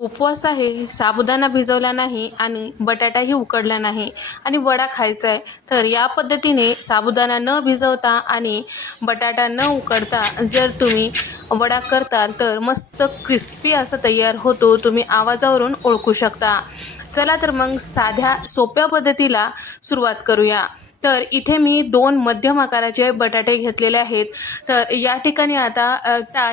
उपवास आहे साबुदाणा भिजवला नाही आणि बटाटाही उकडला नाही आणि वडा खायचा आहे तर या पद्धतीने साबुदाणा न भिजवता आणि बटाटा न उकडता जर तुम्ही वडा करताल तर मस्त क्रिस्पी असा तयार होतो तुम्ही आवाजावरून ओळखू शकता. चला तर मग साध्या सोप्या पद्धतीला सुरुवात करूया. तर इथे मी दोन मध्यम आकाराचे बटाटे घेतलेले आहेत. तर या ठिकाणी आता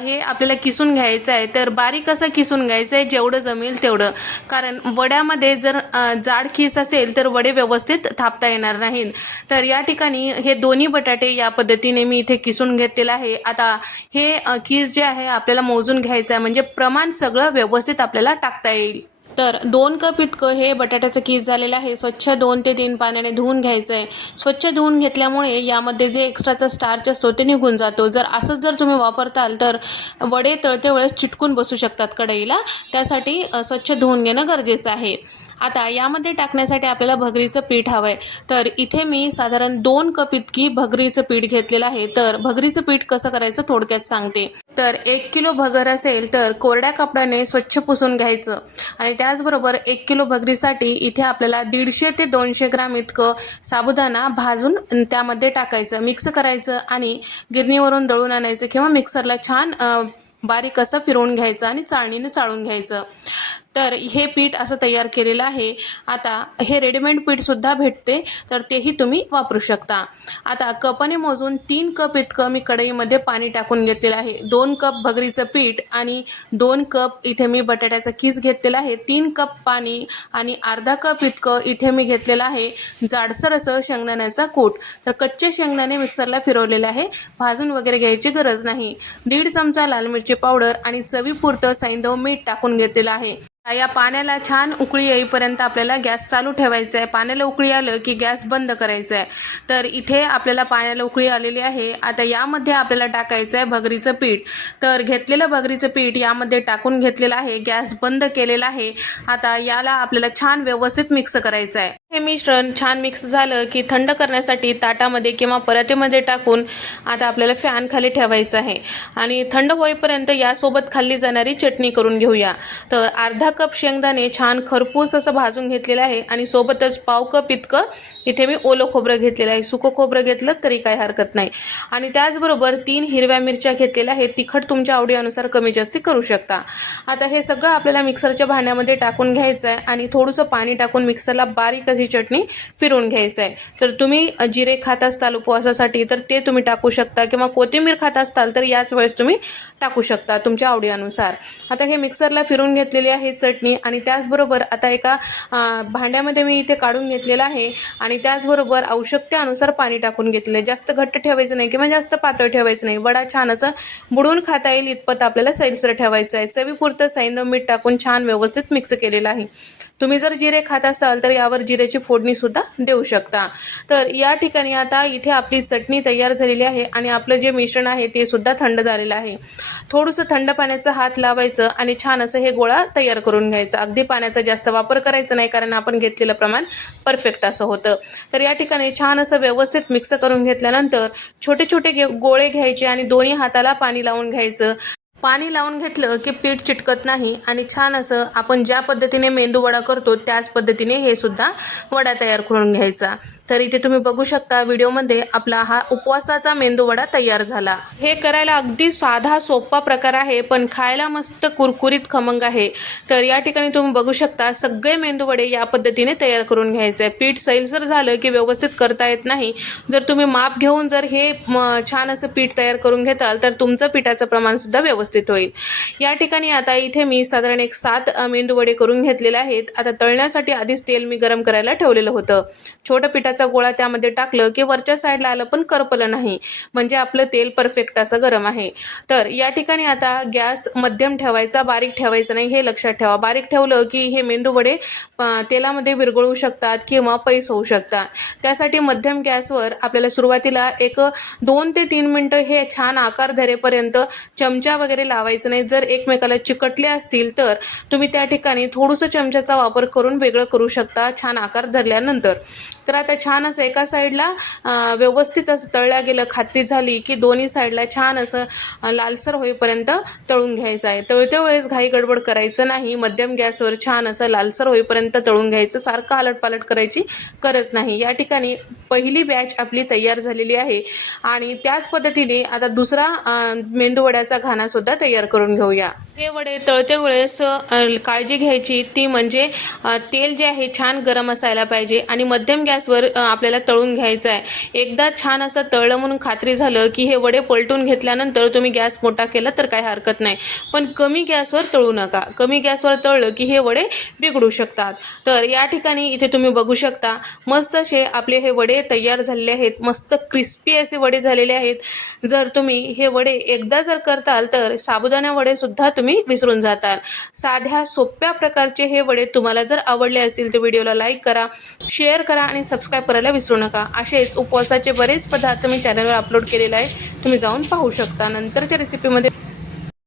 हे आपल्याला किसून घ्यायचं आहे. तर बारीक असं किसून घ्यायचं आहे जेवढं जमेल तेवढं. कारण वड्यामध्ये जर जाड खीस असेल तर वडे व्यवस्थित थापता येणार नाहीत. तर या ठिकाणी हे दोन्ही बटाटे या पद्धतीने मी इथे किसून घेतलेलं आहे. आता हे खीस जे आहे आपल्याला मोजून घ्यायचं आहे. म्हणजे प्रमाण सगळं व्यवस्थित आपल्याला टाकता येईल. तर दोन कप इतकं हे बटाट्याचं कीस झालेलं आहे. स्वच्छ दोन ते तीन पाण्याने धुवून घ्यायचं आहे स्वच्छ धुवून घेतल्यामुळे यामध्ये जे एक्स्ट्राचा स्टार्च असतो ते निघून जातो. जर असंच जर तुम्ही वापरताल तर वडे तळते वेळेस चिटकून बसू शकतात कढईला. त्यासाठी स्वच्छ धुवून घेणं गरजेचं आहे. आता यामध्ये टाकण्यासाठी आपल्याला भगरीचं पीठ हवं आहे तर इथे मी साधारण दोन कप इतकी भगरीचं पीठ घेतलेलं आहे. तर भगरीचं पीठ कसं करायचं थोडक्यात सांगते. तर एक किलो भगर असेल तर कोरड्या कपड्याने स्वच्छ पुसून घ्यायचं. आणि त्याचबरोबर एक किलो भगरीसाठी इथे आपल्याला दीडशे ते दोनशे ग्राम इतकं साबुदाणा भाजून त्यामध्ये टाकायचं. मिक्स करायचं आणि गिरणीवरून दळून आणायचं किंवा मिक्सरला छान बारीक असं फिरवून घ्यायचं आणि चाळणीने चाळून घ्यायचं. तर हे पीठ असं तयार केलेलं आहे. आता हे रेडीमेड पीठसुद्धा भेटते तर तेही तुम्ही वापरू शकता. आता कपाने मोजून तीन कप इतकं मी कढईमध्ये पाणी टाकून घेतलेलं आहे. दोन कप भगरीचं पीठ आणि दोन कप इथे मी बटाट्याचा किस घेतलेला आहे. तीन कप पाणी आणि अर्धा कप इतकं इथे मी घेतलेलं आहे. जाडसर असं शेंगदाण्याचा कूट. तर कच्चे शेंगदाणे मिक्सरला फिरवलेले आहे. भाजून वगैरे घ्यायची गरज नाही. दीड चमचा लाल मिरची पावडर आणि चवीपुरतं सैंधव मीठ टाकून घेतलेलं आहे. या पाण्याला छान उकळी येईपर्यंत आपल्याला गॅस चालू ठेवायचा आहे पाण्याला उकळी आलं की गॅस बंद करायचा आहे तर इथे आपल्याला पाण्याला उकळी आलेली आहे. आता यामध्ये आपल्याला टाकायचं आहे भगरीचं पीठ. तर घेतलेलं भगरीचं पीठ यामध्ये टाकून घेतलेलं आहे. गॅस बंद केलेला आहे. आता याला आपल्याला छान व्यवस्थित मिक्स करायचं आहे हे मिश्रण छान मिक्स झालं की थंड करण्यासाठी ताटामध्ये किंवा परातीमध्ये टाकून आता आपल्याला फॅन खाली ठेवायचं आहे. आणि थंड होईपर्यंत यासोबत खाल्ली जाणारी चटणी करून घेऊया. तर अर्धा कप शेंगदाणे छान खरपूस असं भाजून घेतलेलं आहे आणि सोबतच पाव कप इतकं इथे मी ओलं खोबरं घेतलेलं आहे. सुकं खोबरं घेतलं तरी काही हरकत नाही. आणि त्याचबरोबर तीन हिरव्या मिरच्या घेतलेल्या आहेत. तिखट तुमच्या आवडीनुसार कमी जास्ती करू शकता. आता हे सगळं आपल्याला मिक्सरच्या भांड्यामध्ये टाकून घ्यायचं आहे आणि थोडंसं पाणी टाकून मिक्सरला बारीक अशी चटणी फिरून घ्यायचं आहे. तर तुम्ही जिरे खात असताल उपवासासाठी तर ते तुम्ही टाकू शकता किंवा कोथिंबीर खात असताल तर याच वेळेस तुम्ही टाकू शकता तुमच्या आवडीनुसार. आता हे मिक्सरला फिरून घेतलेली आहे चटणी आणि त्याचबरोबर आता एका भांड्यामध्ये मी इथे काढून घेतलेलं आहे आणि त्याचबरोबर आवश्यकतेनुसार पाणी टाकून घेतलेलं आहे. जास्त घट्ट ठेवायचं नाही किंवा जास्त पातळ ठेवायचं नाही. वडा छान असं बुडून खाता येईल इतपत आपल्याला सैलसर ठेवायचं आहे. चवीपुरतं सैंधव मीठ टाकून छान व्यवस्थित मिक्स केलेलं आहे. तुम्ही जर जिरे खात असाल तर यावर जिरेची फोडणीसुद्धा देऊ शकता. तर या ठिकाणी आता इथे आपली चटणी तयार झालेली आहे आणि आपलं जे मिश्रण आहे ते सुद्धा थंड झालेलं आहे. थोडंसं थंड पाण्याचा हात लावायचं आणि छान असं हे गोळा तयार करून घ्यायचा. अगदी पाण्याचा जास्त वापर करायचा नाही कारण आपण घेतलेलं प्रमाण परफेक्ट असं होतं. तर या ठिकाणी छान असं व्यवस्थित मिक्स करून घेतल्यानंतर छोटे छोटे गोळे घ्यायचे आणि दोन्ही हाताला पाणी लावून घ्यायचं. पाणी लावून घेतलं की पीठ चिटकत नाही आणि छान असं आपण ज्या पद्धतीने मेंदू वडा करतो त्याच पद्धतीने हे सुद्धा वडा तयार करून घ्यायचा. तर इथे तुम्ही बघू शकता व्हिडिओमध्ये आपला हा उपवासाचा मेंदूवडा तयार झाला. हे करायला अगदी साधा सोपा प्रकार आहे पण खायला मस्त कुरकुरीत खमंग आहे. तर या ठिकाणी तुम्ही बघू शकता सगळे मेंदूवडे या पद्धतीने तयार करून घ्यायचे. आहे पीठ सैलसर झालं की व्यवस्थित करता येत नाही जर तुम्ही माप घेऊन जर हे म, छान असं पीठ तयार करून घेताल तर तुमचं पिठाचं प्रमाण सुद्धा व्यवस्थित होईल. या ठिकाणी आता इथे मी साधारण एक सात मेंदूवडे करून घेतलेले आहेत. आता तळण्यासाठी आधीच तेल मी गरम करायला ठेवलेलं होतं. छोटं पिठाचा गोळा त्यामध्ये टाकलं की वरच्या साईडला आलं पण करपलं नाही. म्हणजे आपलं तेल परफेक्ट असं गरम आहे. तर या ठिकाणी आता गॅस मध्यम ठेवायचा बारीक ठेवायचं नाही हे लक्षात ठेवा. बारीक ठेवलं की हे मेंदू वडे तेलामध्ये विरघळू शकतात किंवा पैस होऊ शकतात. त्यासाठी मध्यम गॅसवर आपल्याला सुरुवातीला एक दोन ते तीन मिनटं हे छान आकार धरेपर्यंत चमचा वगैरे लावायचं नाही. जर एकमेकाला चिकटले असतील तर तुम्ही त्या ठिकाणी थोडंसं चमच्याचा वापर करून वेगळं करू शकता छान आकार धरल्यानंतर. तर आता छान असं एका साईडला व्यवस्थित असं तळल्या गेलं खात्री झाली की दोन्ही साईडला छान असं लालसर होईपर्यंत तळून घ्यायचं आहे. तळत्या वेळेस घाई गडबड करायचं नाही मध्यम गॅसवर छान असं लालसर होईपर्यंत तळून घ्यायचं सारखं आलटपालट करायची गरज नाही. या ठिकाणी पहिली बॅच आपली तयार झालेली आहे. आणि त्याच पद्धतीने आता दुसरा अं, मेंदूवड्याचा घाणासुद्धा तयार करून घेऊया. हे वडे तळते वेळेस काळजी घ्यायची. ती म्हणजे तेल जे आहे छान गरम असायला पाहिजे आणि मध्यम गॅसवर आपल्याला तळून घ्यायचं आहे. एकदा छान असं तळलं म्हणून खात्री झालं की हे वडे पलटून घेतल्यानंतर तुम्ही गॅस मोठा केला तर काही हरकत नाही. पण कमी गॅसवर तळू नका. कमी गॅसवर तळलं की हे वडे बिघडू शकतात. तर या ठिकाणी इथे तुम्ही बघू शकता मस्त असे आपले हे वडे तयार झालेले आहेत. मस्त क्रिस्पी असे वडे झालेले आहेत. जर तुम्ही हे वडे एकदा जर करताल तर साबुदाणा वडे सुद्धा तुम्ही विसरून जाताल. साध्या सोप्या प्रकारचे हे वडे तुम्हाला जर आवडले असतील तर व्हिडिओला लाईक करा शेअर करा आणि सबस्क्राईब करायला विसरू नका. असेच उपवासाचे बरेच पदार्थ मी चॅनलवर अपलोड केलेले आहे. तुम्ही जाऊन पाहू शकता. नंतरच्या रेसिपीमध्ये